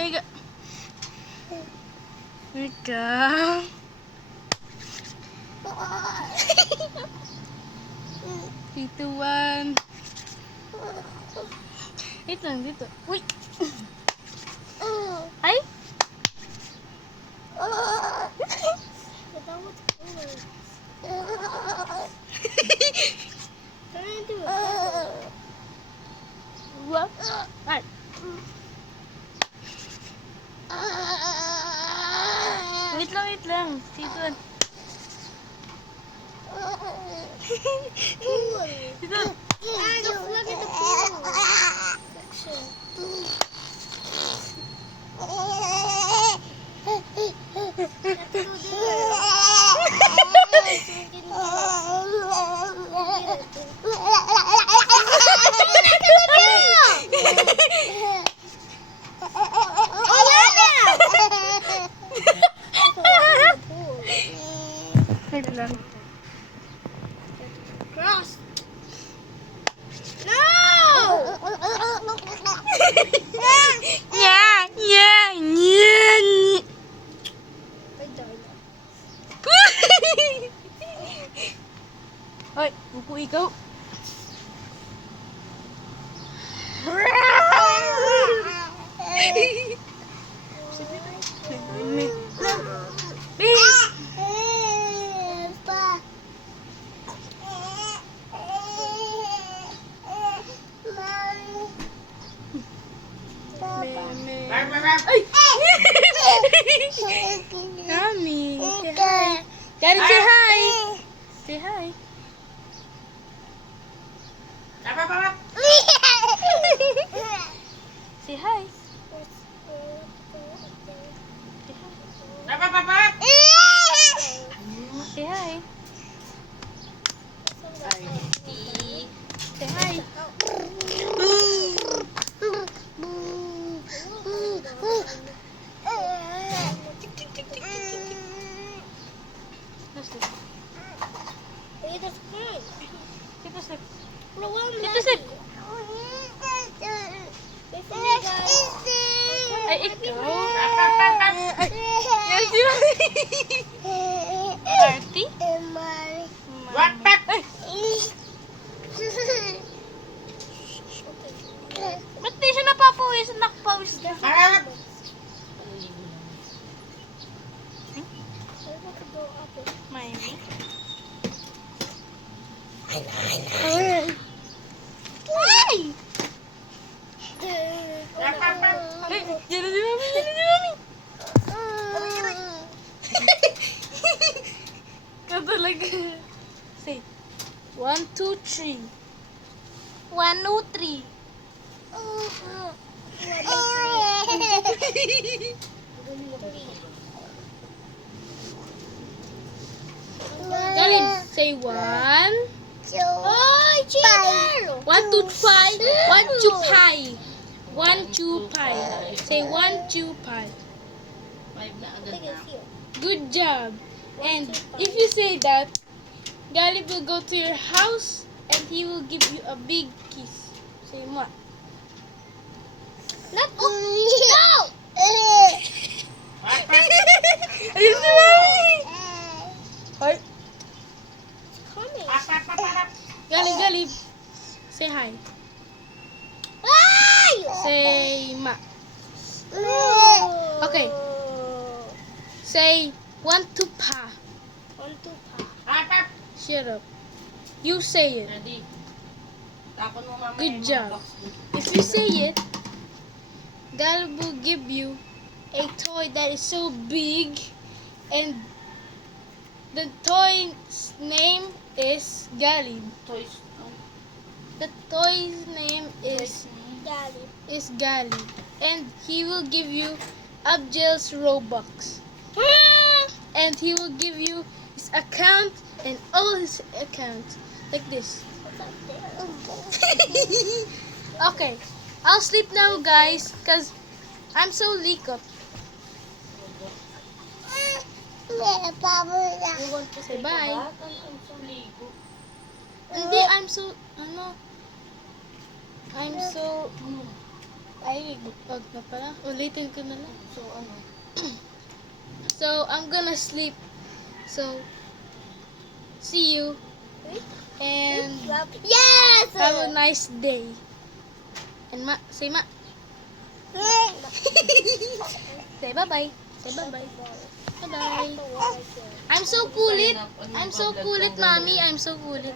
higa. Wait lang. Dito, one. Wait lang, dito. Uy! Ay! What? Ay! Wait lang. Dito. Dito. Look at the pool section. Wait lang. Cross. No! Nya, nya, nya, nya. I died. Hoy, buko ikaw. Ay! Kami. Say hi. Daddy, say hi. Say hi. Say hi. Say hi. Say hi. Sleep. Dito sleep. Dito sleep. Dito Dito sleep. Ay, ikaw. Ay, yan si Marty. What? Ay, ba't di siya napapawis? Nakapawis na. Maybe. Ay! Ay, yan na si Mami, yan na si Mami. Ka talaga. Say, 1, 2, 3. 1, 2, 3. Galing, say 1. Oh, cheater! 1, 2, 5. 1, 2, 5. 1, 2, 5. Say 1, 2, 5. Good job. And if you say that, Galib will go to your house and he will give you a big kiss. Say what? Not no! Ayun si Mami! Hoy, Coming. Galib. Say hi. Ay! Say ma. Okay. Say 1, 2, pa. 1, 2, pa. Shut up. You say it. Good job. If you say it, Galib will give you a toy that is so big, and the toy's name is Galib. The toy's name is Daddy. Galib, and he will give you Abjel's Robux, and he will give you his account and all his accounts like this. Okay, I'll sleep now, guys, cause I'm so leak up. Say bye. Hindi, I'm so Ay, wag na pala. Ulitin ko na lang. So, ano? So, I'm gonna sleep. So, see you. And Yes! have a nice day. And say say bye-bye. Say bye-bye. Bye-bye. I'm so kulit. I'm so kulit, mommy. I'm so kulit.